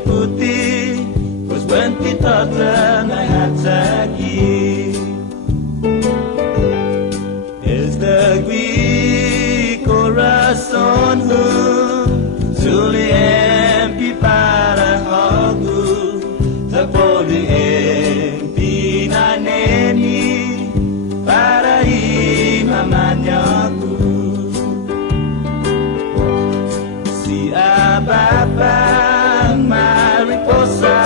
putih Kus berhenti tengah hati Estegui coração Suli empi para hogu Zapoli empi na neni Para imamanyaku Si ababang mariposa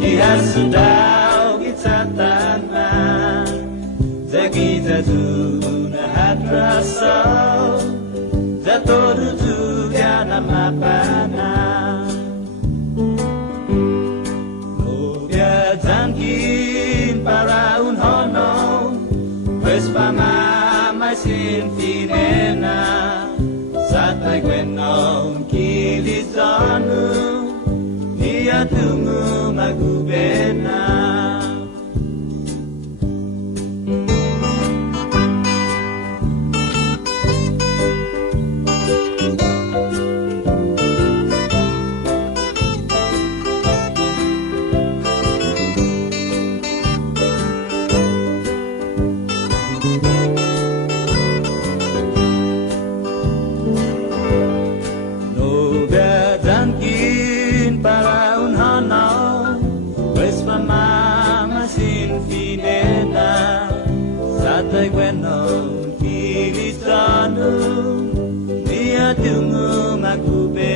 Ia sudah kita tanam Kita tuna hadrasa Jatuh juga nama panah Noga jangkin para unhono Wes pamamay sintinena Satay kwenong kilizanu Niya tungu magubena para unhono Wes pamama sinfinena Satay kwenong kilizanu Niya tungu magube